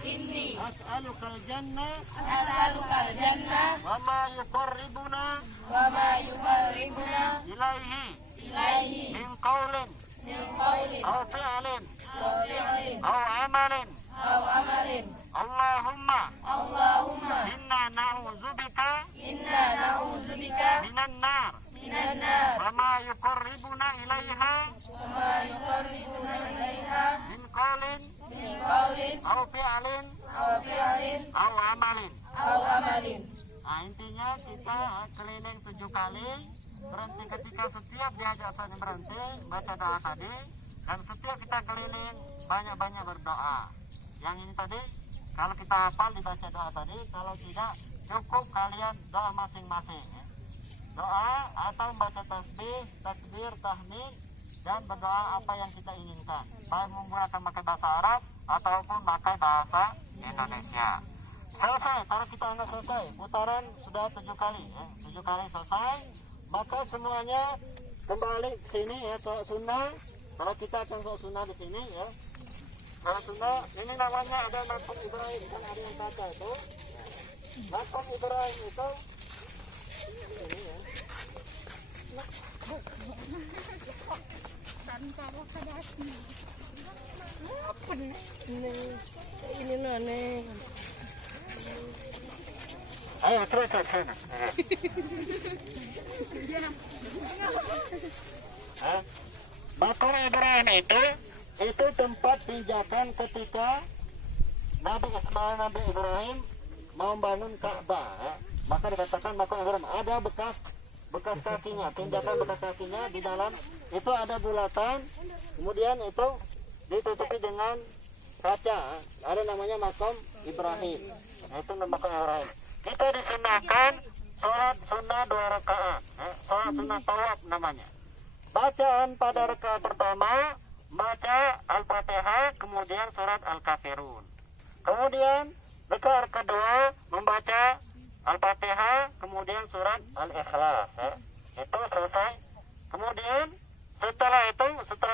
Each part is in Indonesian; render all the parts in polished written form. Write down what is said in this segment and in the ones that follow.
as'alukal jannah wa ma yuqarribuna ilaihi min qawlin aw fi'lin aw amalin. Allahumma inna na'udzubika minan nar wa ma yuqarribuna ilaiha min qawlin aw fi'lin aw amalin. Nah, intinya kita keliling 7 kali, berhenti ketika setiap diajak saling berhenti baca doa tadi, dan setiap kita keliling banyak-banyak berdoa. Yang ini tadi kalau kita hafal dibaca doa tadi, kalau tidak cukup kalian doa masing-masing ya. Doa atau membaca tasbih, takbir, tahmid, dan berdoa apa yang kita inginkan, baik menggunakan pakai bahasa Arab ataupun pakai bahasa Indonesia. Selesai, kalau kita anggap selesai, putaran sudah 7 kali ya. 7 kali selesai, maka semuanya kembali ke sini ya, sholat sunnah. Kalau kita akan sholat sunnah di sini ya, sholat sunnah ini namanya ada Maqam Ibrahim, kan ada yang baca itu. Maqam Ibrahim itu ini ya. Ini nane. Ayo terus. Maqam Ibrahim itu tempat pijakan ketika Nabi Ibrahim mau bangun Ka'bah ya. Maka dikatakan Maqam Ibrahim, ada bekas kakinya, tindakan bekas kakinya di dalam itu ada bulatan, kemudian itu ditutupi dengan kaca, ada namanya Maqam Ibrahim. Itu Maqam Ibrahim. Kita disunahkan sholat sunnah 2 rakaat, sholat sunnah tawaf namanya. Bacaan pada rakaat pertama baca Al-Fatihah, kemudian surat Al-Kafirun. Kemudian rakaat kedua membaca Al-Fatihah, kemudian surat Al-Ikhlas ya. Itu selesai. Kemudian setelah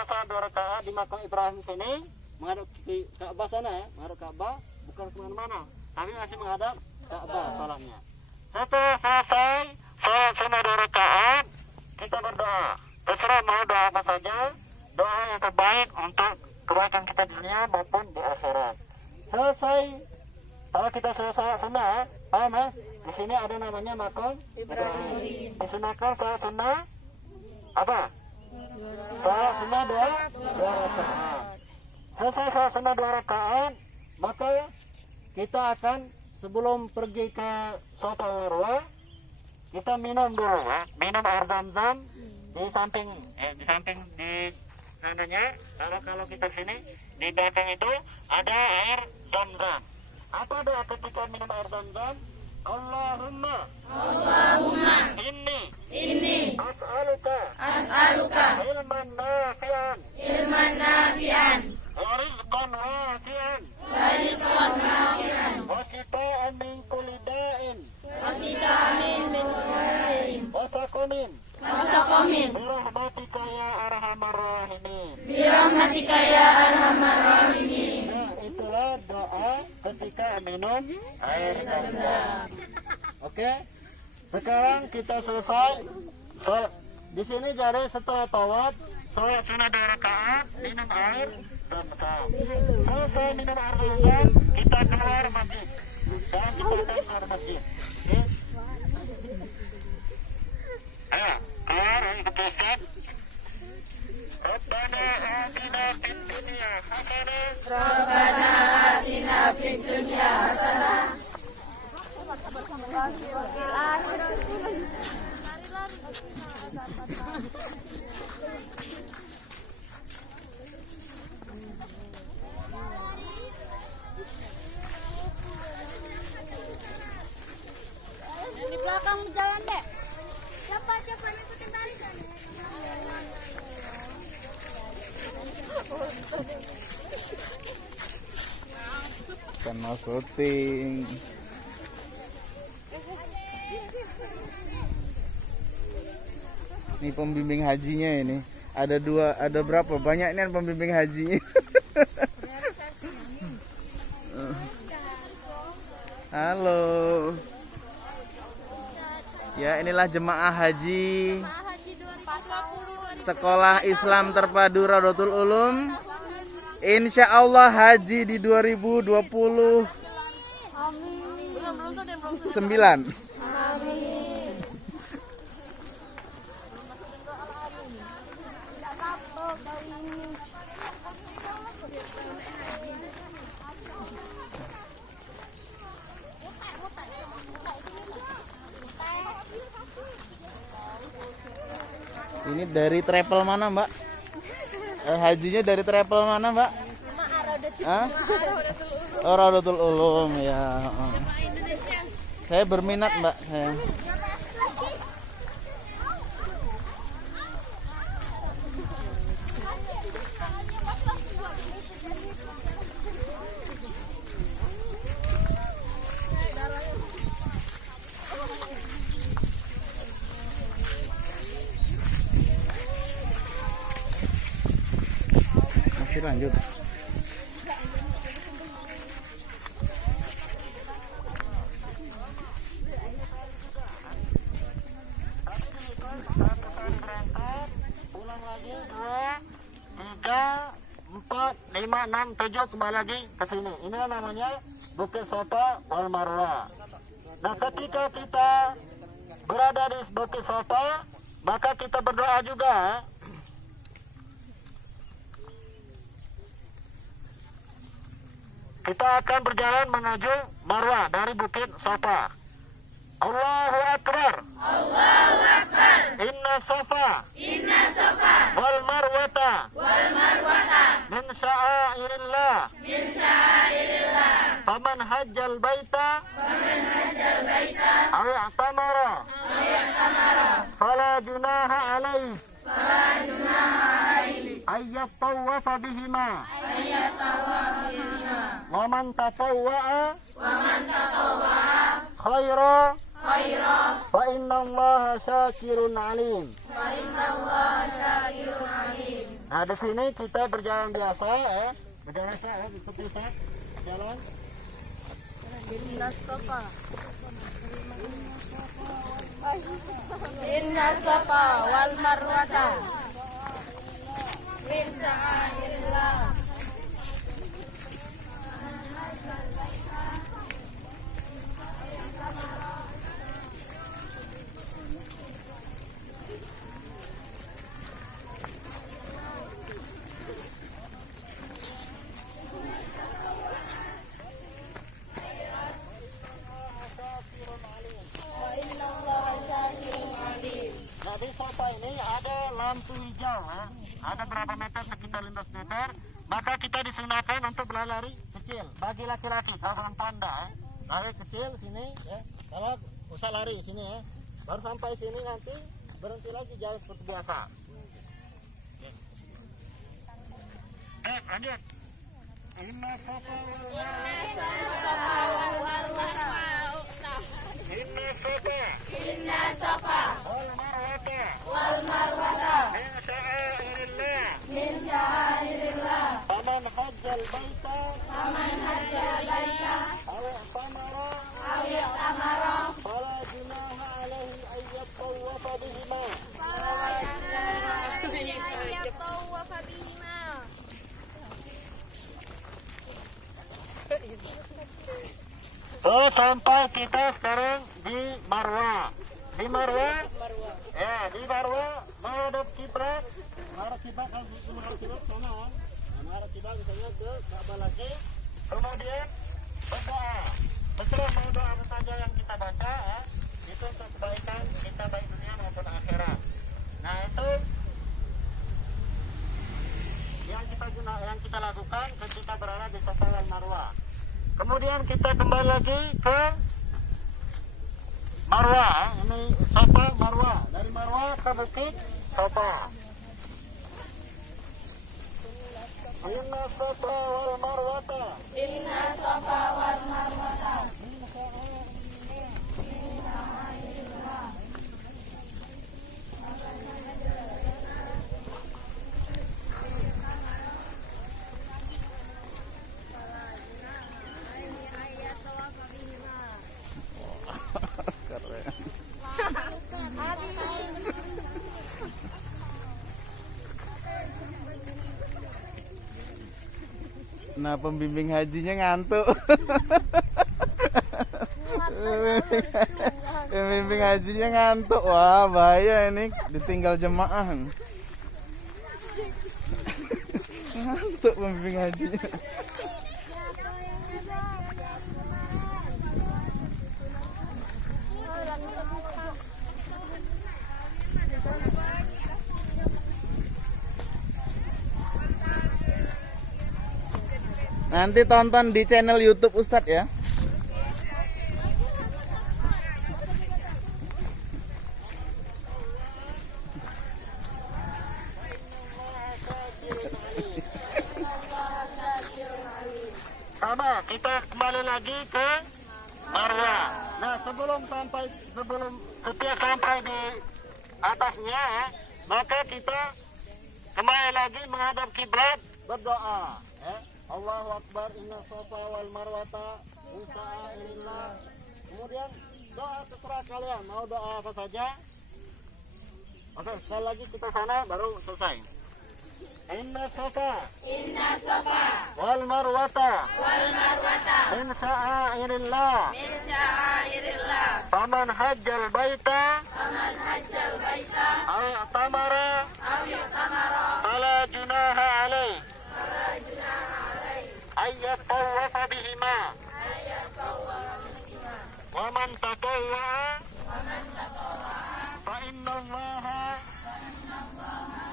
sholat 2 rakaat di Maqam Ibrahim sini, menghadap ke Ka'bah sana ya, menghadap Ka'bah, bukan kemana-mana, tapi masih menghadap Ka'bah sholatnya. Setelah selesai sholat sunnah 2 rakaat, kita berdoa. Terserah mau doa apa saja, doa yang terbaik untuk kebaikan kita di dunia maupun di akhirat. Selesai, kalau kita selesai sunnah, paham ya? Di sini ada namanya Maqam Ibrahim. Disunahkan sholat sunnah apa? Sholat sunnah 2 rakaat. Selesai sholat sunnah 2 rakaat, maka kita akan sebelum pergi ke Safa Marwah, kita minum dulu ya, minum air Zam-Zam di samping di sananya. Kalau kita sini di belakang itu ada air Zam-Zam. Apa doa ketika minum air Zam-Zam? Allahumma inni as'aluka ilman nafi'an wa rizqan wasi'an wa shifaan min kulli da'in wa saqamin birahmatika ya arhamar rahimin. Nah, itulah doa ketika minum air Zam-Zam. Oke, sekarang kita selesai. Di sini jadi setelah tawaf, sholat sunnah 2 rakaat, minum air Zam-Zam. Selesai minum air Zam-Zam, kita keluar masjid. Sekarang kita akan keluar masjid. Oke? Ayo, keluar, kita Ustaz. Rabbana atina fid dunya hasanah. Yang di belakang jalan deh. Siapa ikutin tali kan? Karena syuting. Ini pembimbing hajinya ini. Ada berapa? Banyak nih pembimbing hajinya. Halo. Ya, inilah jemaah haji Sekolah Islam Terpadu Raudatul Ulum. Insya Allah haji di 2029. Ini dari travel mana, Mbak? Hajinya dari travel mana, Mbak? Hah? Oh, Raudatul Ulum ya. Saya berminat, Mbak. Saya. Masih lanjut. Pulang lagi 2, 3, 4, 5, 6, 7 kembali lagi ke sini. Ini namanya Bukit Safa wal Marwah. Nah, ketika kita berada di Bukit Safa, maka kita berdoa juga. Kita akan berjalan menuju Marwah dari Bukit Safa. Allahu Akbar. Allahu Akbar. Inna Safa. Inna Safa. Wal Marwata. Wal Marwata. Min sya'airillah. Min sya'airillah. Faman hajjal baita. Faman hajjal baita. Aw i'tamara. Aw i'tamara. Fala junaha alaihi. Fala junaha alaihi. Ayyat tawafa bihima. Ayyat tawafa bihima. Wa man tatawwa'a. Wa man tatawwa'a. Khaira. Fa inna Allah syakirun alim. Nah, di sini kita berjalan biasa ya. Berjalan biasa ya, ikuti Ustaz. Jalan. Inna Safa wal Marwata min sya'airillah. Nah, di Safa ini ada lampu hijau ya. Ada berapa meter, sekitar 15 meter. Maka kita disunahkan untuk berlari kecil bagi laki-laki, kalau perempuan enggak ya. Lari kecil sini ya. Kalau usah lari sini ya. Baru sampai sini nanti berhenti lagi jalan seperti biasa. Lanjut. Inna Safa wal Marwah. Inna Safa. Inna Safa. Wal Marwata. Wal Marwata. Min sya'airillah. Min sya'airillah. Faman hajjal baita. Faman hajjal baita. Aw i'tamara. Aw i'tamara. Fala junaha alaihi ayyat tawafa bihima. Fala junaha alaihi ayyat tawafa bihima. Oh, sampai kita sekarang di Marwah. Di Marwah, ya di Marwah menghadap kiblat. Menghadap kiblat kan, menghadap kiblat sana. Menghadap kiblat misalnya ke Ka'bah lagi. Kemudian berdoa. Terserah mau doa apa saja yang kita baca, ya. Itu untuk kebaikan kita baik dunia maupun akhirat. Nah, itu yang kita lakukan ketika berada di Safa wal Marwah. Kemudian kita kembali lagi ke Marwah. Ini Safa Marwah. Dari Marwah ke Bukit Safa. Inna Safa wal Marwata. Inna Safa wal Marwata. Nah, pembimbing hajinya ngantuk. Pembimbing hajinya ngantuk. Wah, bahaya ini ditinggal jemaah. Ngantuk pembimbing hajinya. Nanti tonton di channel YouTube Ustadz ya. Sama, kita kembali lagi ke Marwah. Nah, sebelum setiap sampai di atasnya, maka kita kembali lagi menghadap kiblat, berdoa. Allahu Akbar, inna safa wal marwata min sya'airillah. Kemudian doa terserah kalian, mau doa apa saja. Oke, sekali lagi kita sana baru selesai. Inna safa wal marwata min sya'airillah. Faman hajjal baita aw tamara fala junaha alaih ayyat tawafa bihima wa man tatawwa fa inna allaha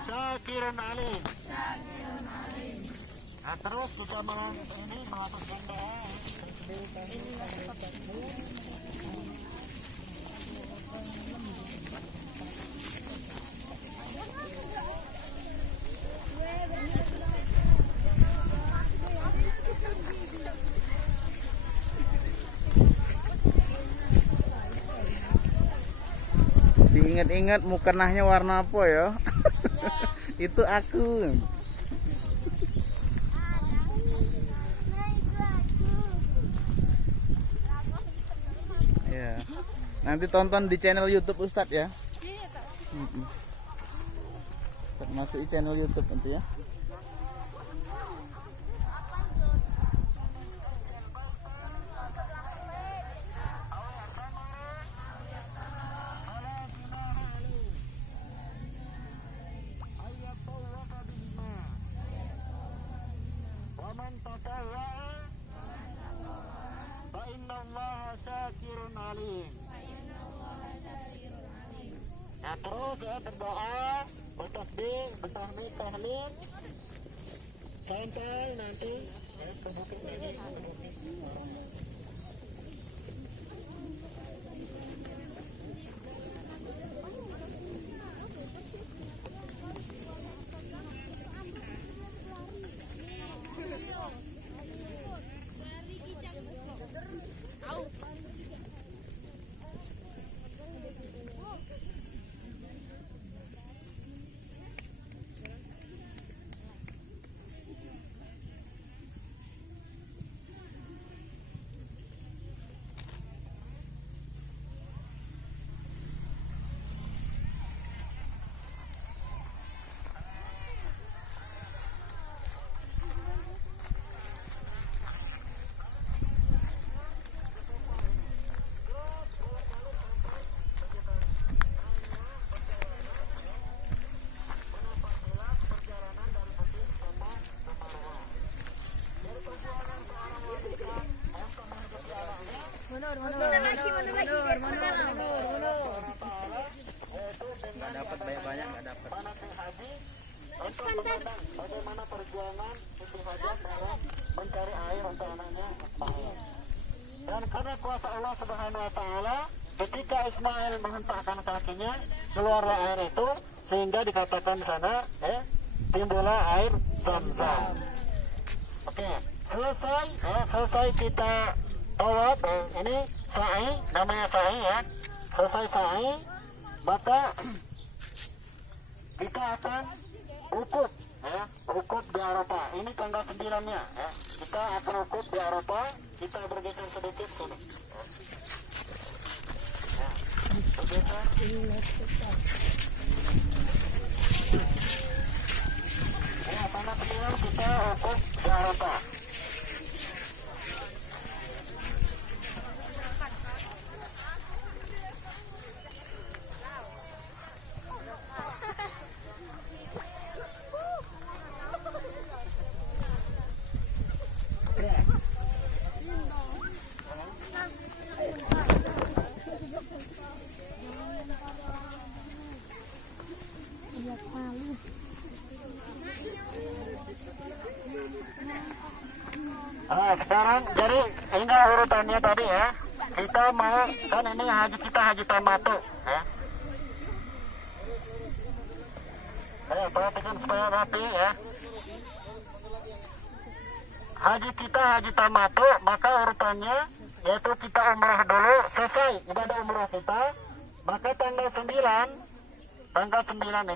syakirun alim. Nah, terus kita melakukan doa. Diingat-ingat mukenahnya warna apa ya? Itu aku. Ya. Nanti tonton di channel YouTube Ustadz ya. Ustadz masuki channel YouTube nanti ya. Waman tatawwa fa inna allaha syakirun alim. Nah, terus ya berdoa, bertasbih, bertahmid, tahlil sampai nanti ke bukit lagi. Nggak dapat banyak-banyak, nggak dapat. Untuk memandang bagaimana perjuangan Siti Hajar dalam mencari air untuk anaknya Ismail. Dan karena kuasa Allah Subhanahu Wa Taala, ketika Ismail menghentakkan kakinya, keluarlah air itu, sehingga dikatakan di sana, timbullah air Zam-Zam. Oke, selesai kita tawaf, ini sa'i, namanya sa'i ya. Selesai sa'i, maka kita akan wukuf, wukuf di Arafah. Ini tanggal 9-nya, kita akan wukuf di Arafah. Kita bergeser sedikit sini. Bergeser. Ya, tanggal 9 kita wukuf di Arafah. sekarang jadi ini urutannya tadi ya. Kita mau kan ini haji tamattu ya. Ayo perhatikan supaya rapi ya. Haji tamattu, maka urutannya yaitu kita umrah dulu, selesai ibadah umrah kita, maka tanggal 9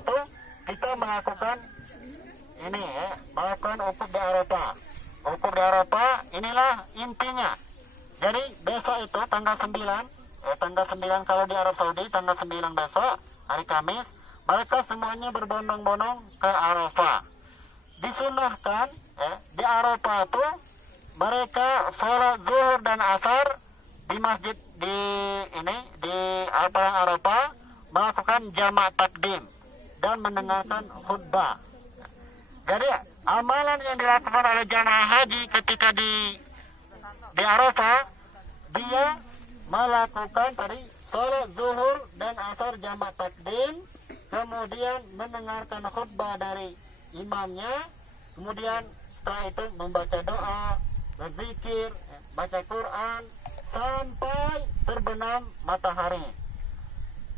itu kita melakukan ini ya, melakukan wukuf di Arafah. Wukuf di Arafah inilah intinya. Jadi besok itu tanggal 9 kalau di Arab Saudi tanggal 9 besok hari Kamis, mereka semuanya berbondong-bondong ke Arafah. Disunahkan ya, di Arafah itu mereka sholat zuhur dan asar di masjid di Padang Arafah, melakukan jamak takdim dan mendengarkan khutbah. Jadi amalan yang dilakukan oleh jamaah haji ketika di Arafah, dia melakukan tadi sholat zuhur dan asar jamak takdim, kemudian mendengarkan khutbah dari imamnya, kemudian setelah itu membaca doa, berzikir, baca Quran sampai terbenam matahari.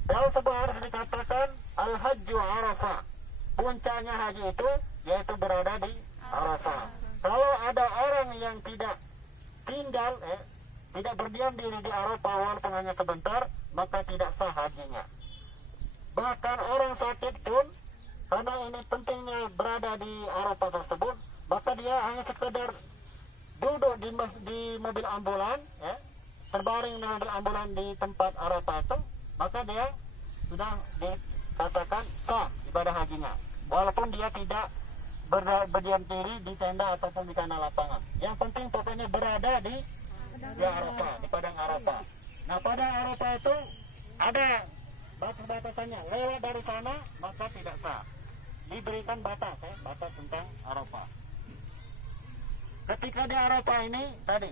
Dalam sebuah hadis dikatakan al-hajju Arafah, puncaknya haji itu yaitu berada di Arafah. Kalau ada orang yang tidak tinggal tidak berdiam diri di Arafah walaupun hanya sebentar, maka tidak sah hajinya. Bahkan orang sakit pun, karena ini pentingnya berada di Arafah tersebut, maka dia hanya sekedar duduk di mobil ambulan ya, terbaring di mobil ambulan di tempat Arafah itu, maka dia sudah dikatakan sah ibadah hajinya, walaupun dia tidak berdiam diri di tenda ataupun di tanah lapangan. Yang penting pokoknya berada di Arafah, di padang Arafah. Nah, padang Arafah itu ada batas-batasannya. Lewat dari sana maka tidak sah. Diberikan batas batas tentang Arafah. Ketika di Arafah ini tadi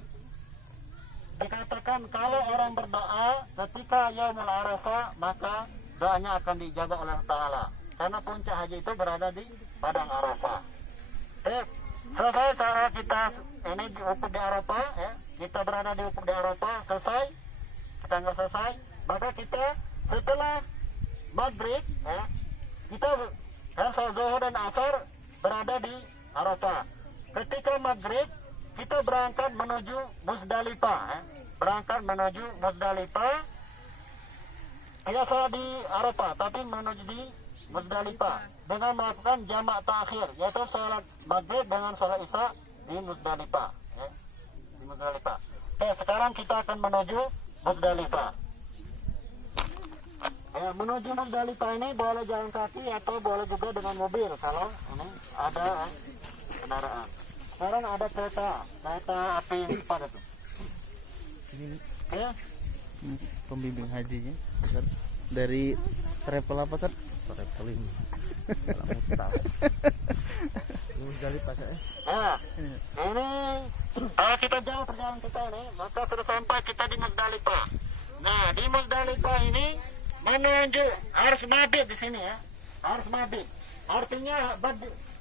dikatakan kalau orang berdoa ketika Yaumul Arafah, maka doanya akan dijawab oleh Ta'ala, karena puncak haji itu berada di padang Arafah. Selesai cara kita ini di wukuf di Arafah ya, kita berada di wukuf di Arafah, selesai, kita nggak selesai, maka kita setelah maghrib ya, kita sholat zuhur dan asar berada di Arafah. Ketika maghrib kita berangkat menuju Muzdalifah ya. Berangkat menuju Muzdalifah, tidak sholat di Arafah tapi menuju di Muzdalifah dengan melakukan jamak ta'khir, yaitu sholat maghrib dengan sholat isya di Muzdalifah ya. Di Muzdalifah. Oke, sekarang kita akan menuju Muzdalifah ya. Menuju Muzdalifah ini boleh jalan kaki atau boleh juga dengan mobil kalau ini ada kendaraan. Sekarang ada kereta api cepat itu. Ya. Pembimbing hajinya Ustaz. Dari travel apa Ustaz? Traveling. Muzdalifah saya. Nah, ini kalau kita jauh perjalanan kita ini, maka sudah sampai kita di Muzdalifah. Nah, di Muzdalifah ini menuju harus mabit di sini ya. Harus mabit. Artinya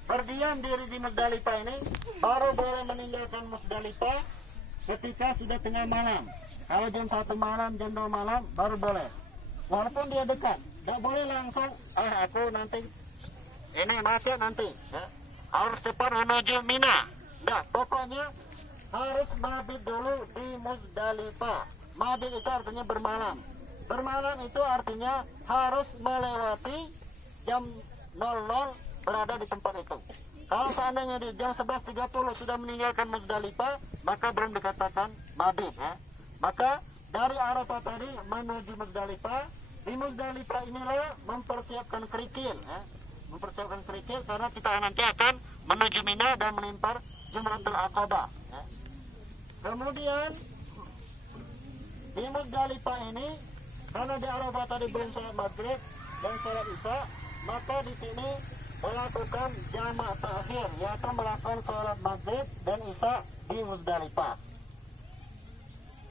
berdiam diri di Muzdalifah ini baru boleh meninggalkan Muzdalifah ketika sudah tengah malam. Kalau jam 1 malam, jam 2 malam baru boleh. Walaupun dia dekat, tidak boleh langsung aku nanti ini macet nanti ya. Harus cepat menuju Mina. Nah, pokoknya harus mabit dulu di Muzdalifah. Mabit itu artinya bermalam. Bermalam itu artinya harus melewati jam 00 berada di tempat itu. Kalau seandainya di jam 11.30 sudah meninggalkan Muzdalifah, maka belum dikatakan mabit ya. Maka dari Arafah tadi menuju Muzdalifah, di Muzdalifah inilah mempersiapkan kerikil ya. Mempersiapkan kerikil karena kita nanti akan menuju Mina dan melempar Jumratul Aqabah ya. Kemudian di Muzdalifah ini karena di Arafah tadi belum sholat maghrib dan sholat isya, maka di sini melakukan jamak ta'khir, yaitu melakukan sholat maghrib dan isya di Muzdalifah.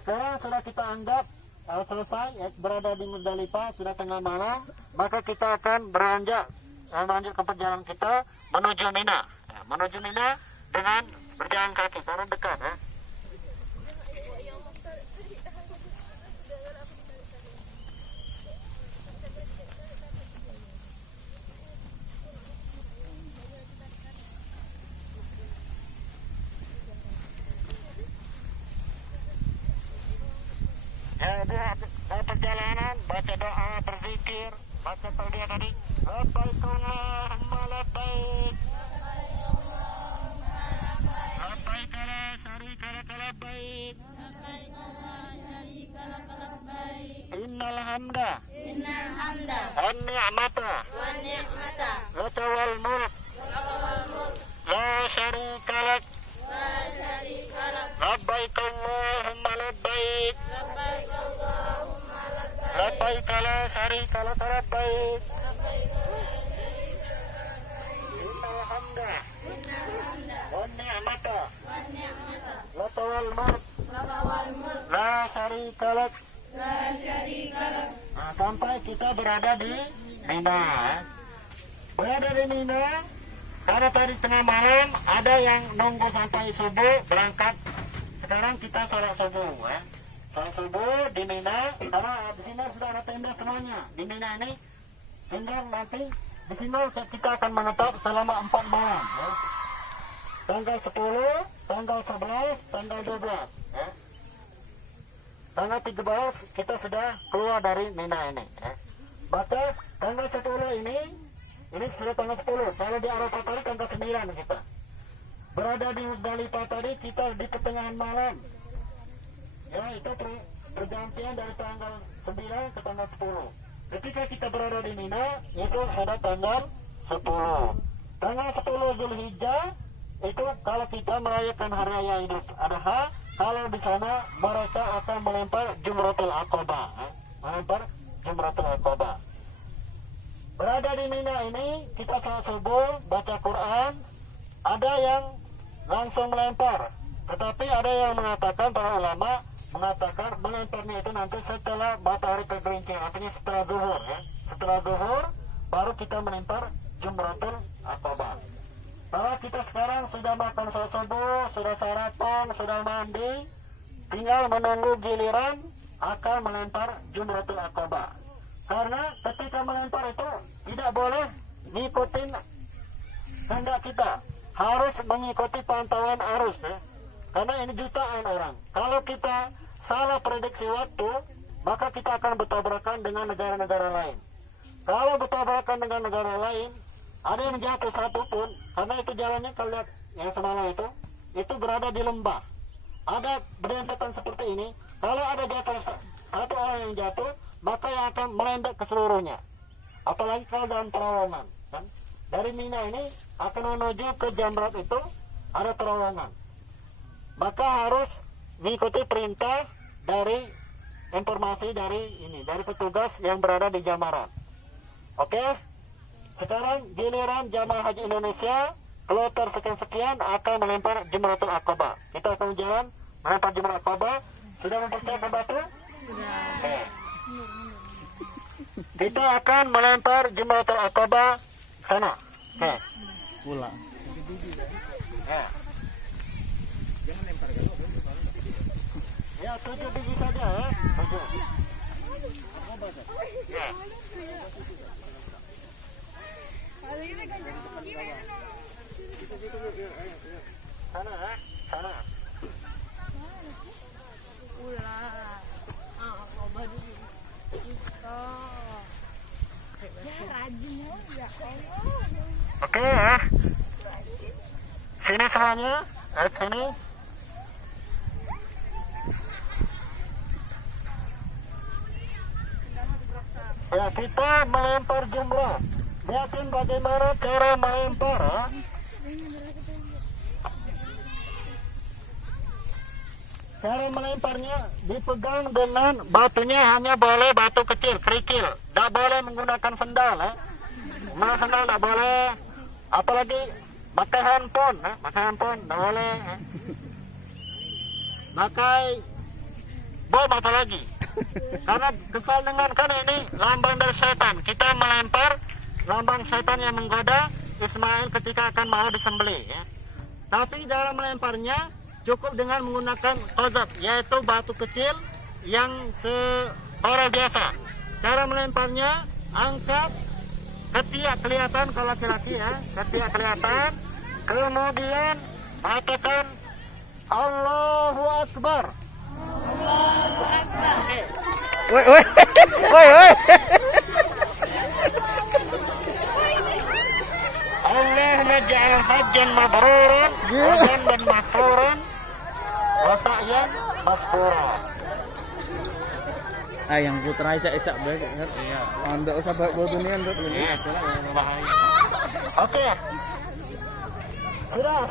Sekarang sudah kita anggap selesai ya, berada di Muzdalifah, sudah tengah malam, maka kita akan beranjak melanjutkan perjalanan kita menuju Mina ya, menuju Mina dengan berjalan kaki karena dekat ya. perjalanan, baca doa, berzikir, baca talbiyah tadi. Labbaik Allahumma labbaik. Labbaik la syarika lak labbaik. Innal hamda wan ni'mata laka wal mulk la syarika lak. Labbaik Allahumma labbaik. Labbaik la syarika lak labbaik. Innal hamda wan ni'mata laka wal mulk la syarika lak. Nah, sampai kita berada di Mina. Berada di Mina, karena tadi tengah malam ada yang nunggu sampai subuh berangkat. Sekarang kita sholat subuh, ya. Sholat subuh di Mina, karena di sini sudah ada tenda semuanya. Di Mina ini tinggal nanti di sini kita akan menetap selama 4 malam. Ya. Tanggal 10, tanggal 11, tanggal 12. Ya. Tanggal 13 kita sudah keluar dari Mina ini. Ya. Maka tanggal 10 ini sudah tanggal 10. Kalau di Arafah tadi tanggal 9 kita. Berada di Muzdalifah tadi kita di pertengahan malam. Ya, itu pergantian dari tanggal 9 ke tanggal 10. Ketika kita berada di Mina, itu sudah tanggal 10. Tanggal 10 Zulhijjah itu kalau kita merayakan hari raya Idul Adha, kalau di sana mereka akan melempar Jumratul Aqabah, melempar Jumratul Aqabah. Berada di Mina ini kita sholat subuh, baca Quran, ada yang langsung melempar, tetapi ada yang mengatakan, para ulama mengatakan melemparnya itu nanti setelah matahari tergelincir, artinya setelah zuhur, ya. Setelah zuhur baru kita melempar Jumratul Aqabah. Kalau kita sekarang sudah makan sholat subuh, sudah sarapan, sudah mandi, tinggal menunggu giliran akan melempar Jumratul Aqabah. Karena ketika melempar itu tidak boleh ngikutin kehendak kita, harus mengikuti pantauan arus, ya. Karena ini jutaan orang. Kalau kita salah prediksi waktu, maka kita akan bertabrakan dengan negara-negara lain. Kalau bertabrakan dengan negara lain, ada yang jatuh satu pun, karena itu jalannya kalau lihat yang semalam itu berada di lembah. Ada berdempetan seperti ini, kalau ada jatuh satu orang yang jatuh, maka yang akan melembek ke seluruhnya. Apalagi kalau dalam terowongan, kan? Dari Mina ini akan menuju ke Jamrat itu ada terowongan. Maka harus mengikuti perintah dari informasi dari petugas yang berada di Jamarat. Oke? Sekarang giliran jamaah haji Indonesia kloter sekian-sekian akan melempar Jumratul Aqabah. Kita akan jalan melempar Jumratul Aqabah. Sudah mempersiapkan batu? Sudah. Oke. Kita akan melempar Jumratul Aqabah sana. Oke. Pulang. Ya. Ya, 7 biji saja, ya. 7. Ya. Sana, sana. Oke, ya. Sini semuanya, sini. Ya, kita melempar jumrah. Lihatin bagaimana cara melempar, ya. Cara melemparnya dipegang dengan batunya hanya boleh batu kecil, kerikil. Tidak boleh menggunakan sendal, ya. Sendal tidak boleh. Apalagi pakai handphone, ya. Pakai handphone tidak boleh, ya. Pakai bom apalagi. Karena kesal dengan kan ini lambang dari setan. Kita melempar lambang setan yang menggoda Ismail ketika akan mau disembelih, ya. Tapi dalam melemparnya cukup dengan menggunakan qazab, yaitu batu kecil yang seorang biasa. Cara melemparnya angkat ketiak kelihatan kalau laki-laki, ya, ketiak kelihatan. Kemudian katakan Allahu Akbar. Allahu Akbar. Oke. Woi, woi. Woi, woi. Allahumma ja'al hajjan mabruran wa dhanban maghfuran wa sa'yan maskuran. Yang putra isak baik kan? Iya. Anda usah baik buat dunia tuh. Iya, itulah yang bahaya. Oke. Sudah.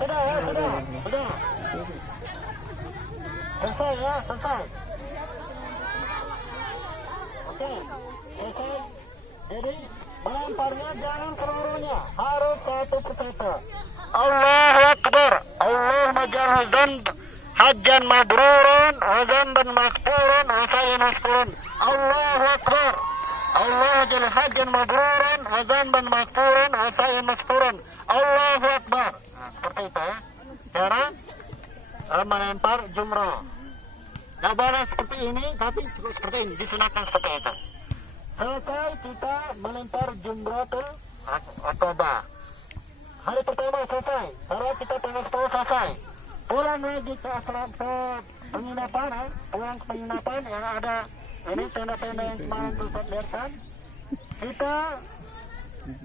Selesai ya, selesai. Oke, selesai. Jadi melemparnya jangan seluruhnya, harus satu persatu. Allahu Akbar. Allahumma ja'al hajjan mabruran wa dhanban maghfuran wa sa'yan maskuran. Allahu Akbar. Allah jalla hajjan mabruran wa dhanban maghfuran wa sa'yan maskuran. Allahu Akbar. Nah, seperti itu ya. Cara melempar jumrah. Nah, barang seperti ini, tapi seperti ini, disunahkan seperti itu. Selesai kita melempar jumratul aqabah. Hari pertama selesai, karena kita tanggal 10 selesai. Pulang lagi ke asrama, ke penginapan, pulang ke penginapan yang ada ini tenda-tenda yang kemarin Ustaz lihatkan. Kita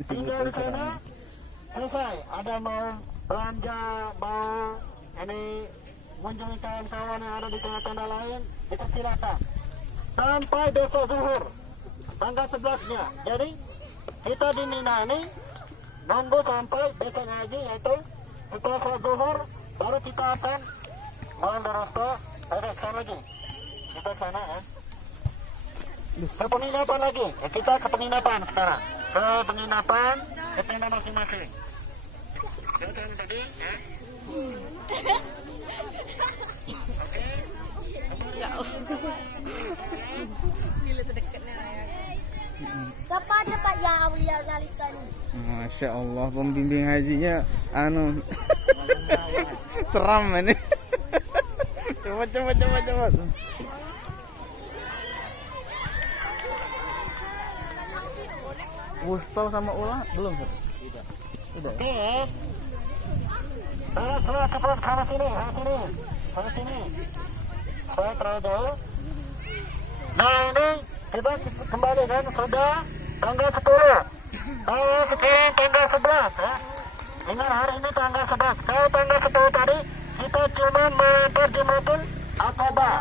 tinggal di sana, selesai. Ada mau belanja, mau ini mengunjungi kawan-kawan yang ada di tenda-tenda lain, dipersilakan. Sampai besok zuhur, tanggal 11-nya. Jadi kita di Mina ini nunggu sampai besok haji, yaitu setelah sholat zuhur baru kita akan menderosto ada sana lagi. Kita sana ya. Ke penginapan lagi. Ya, kita ke penginapan sekarang. Ke penginapan, ke tenda masing-masing. Silakan tadi ya. Cepat-cepat ya Aulia Zalikan. Masya Allah, pembimbing hajinya seram ini. Coba. Wustol sama ulah belum? Sudah. Oke. Cepat sana sini. Saya terlalu jauh. Nah ini kita kembali kan sudah tanggal 10. Kalau sekarang tanggal 11 ya. Ingat hari ini tanggal 11. Kalau tanggal 10 tadi kita cuma melempar jumratul aqabah.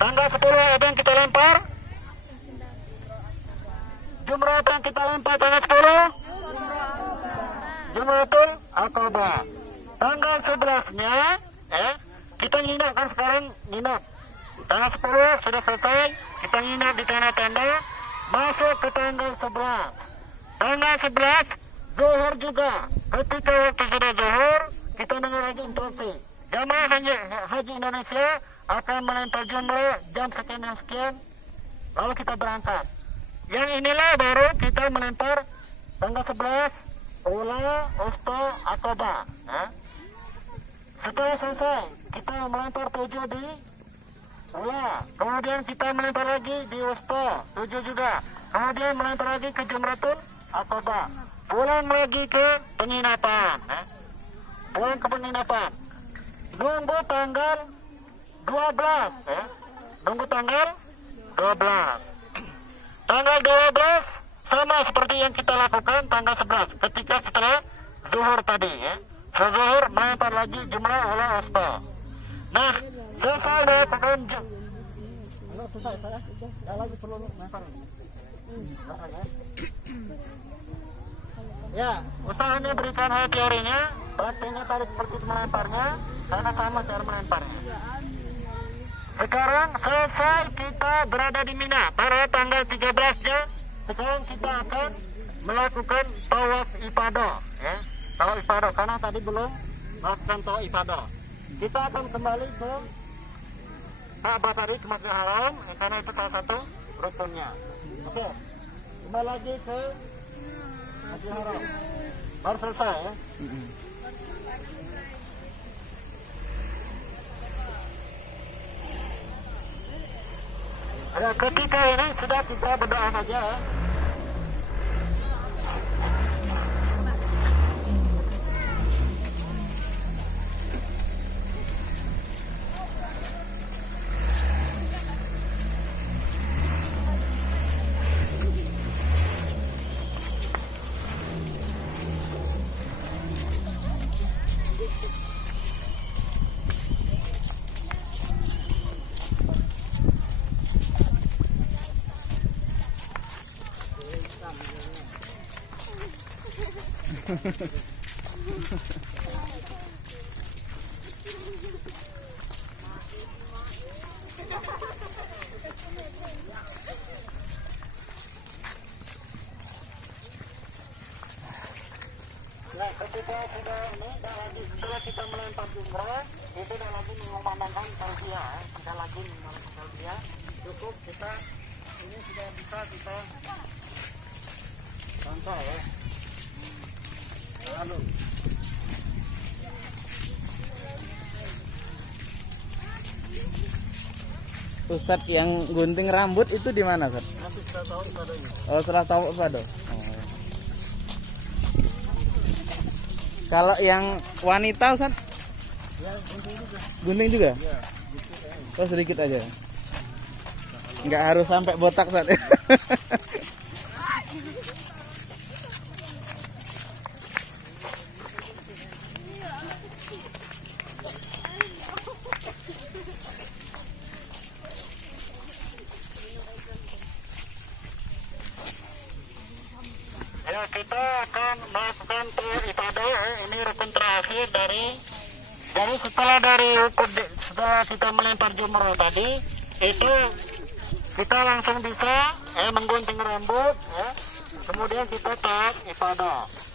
Tanggal 10 ada yang kita lempar. Jumrah yang kita lempar tanggal 10. Jumratul aqabah. Tanggal 11-nya kita nginap kan sekarang nginap. Tanggal 10 sudah selesai, kita nginap di tenda-tenda, masuk ke tanggal 11. Tanggal 11 zuhur juga. Ketika waktu sudah zuhur, kita dengar lagi instruksi. Jamaah haji Indonesia akan melempar jumrah jam sekian, lalu kita berangkat. Yang inilah baru kita melempar tanggal 11 ula usta aqabah. Setelah selesai, kita melempar 7 di ula. Kemudian kita melempar lagi di usta, 7 juga. Kemudian melempar lagi ke jumratul aqabah. Pulang lagi ke penginapan. Pulang ke penginapan. Nunggu tanggal 12. Nunggu tanggal 12. Tanggal 12 sama seperti yang kita lakukan tanggal 11. Ketika setelah zuhur tadi ya. Setelah zuhur melempar lagi jumrah ula usta. Nah, selesai melakukan selesai saya lagi perlu melempar. Ya, usahanya berikan hal teorinya, prakteknya tadi seperti melemparnya, karena sama cara melemparnya. Sekarang selesai kita berada di Mina pada tanggal 13-nya. Sekarang kita akan melakukan tawaf ifadah, ya. Tawaf ifadah karena tadi belum melakukan tawaf ifadah. Kita akan kembali ke Ka'bah tadi, ke Masjidil Haram, karena itu salah satu rukunnya. Oke, kembali lagi ke Masjidil Haram. Baru selesai ya. Ada ketika ini sudah kita berdoa saja ya. Nah, ketika sudah ini, setelah kita melempar jumroh, itu dah lagi mengumandangkan talbiyah, tidak lagi mengumandangkan talbiyah. Cukup kita ini sudah bisa kita contoh ya. Lalu Ustadz yang gunting rambut itu di mana, Ustadz? nanti kita tahu pada ini. Oh, setelah tahu Ibadah. Kalau yang wanita, Ustadz? Ya, gunting juga. Gunting juga? Ya, Oh, sedikit aja. Nggak harus sampai botak, Ustadz. ya kita akan melakukan ibadah ini rukun terakhir dari jadi setelah kita melempar jumroh tadi itu kita langsung bisa menggunting rambut ya kemudian kita taat ibadah.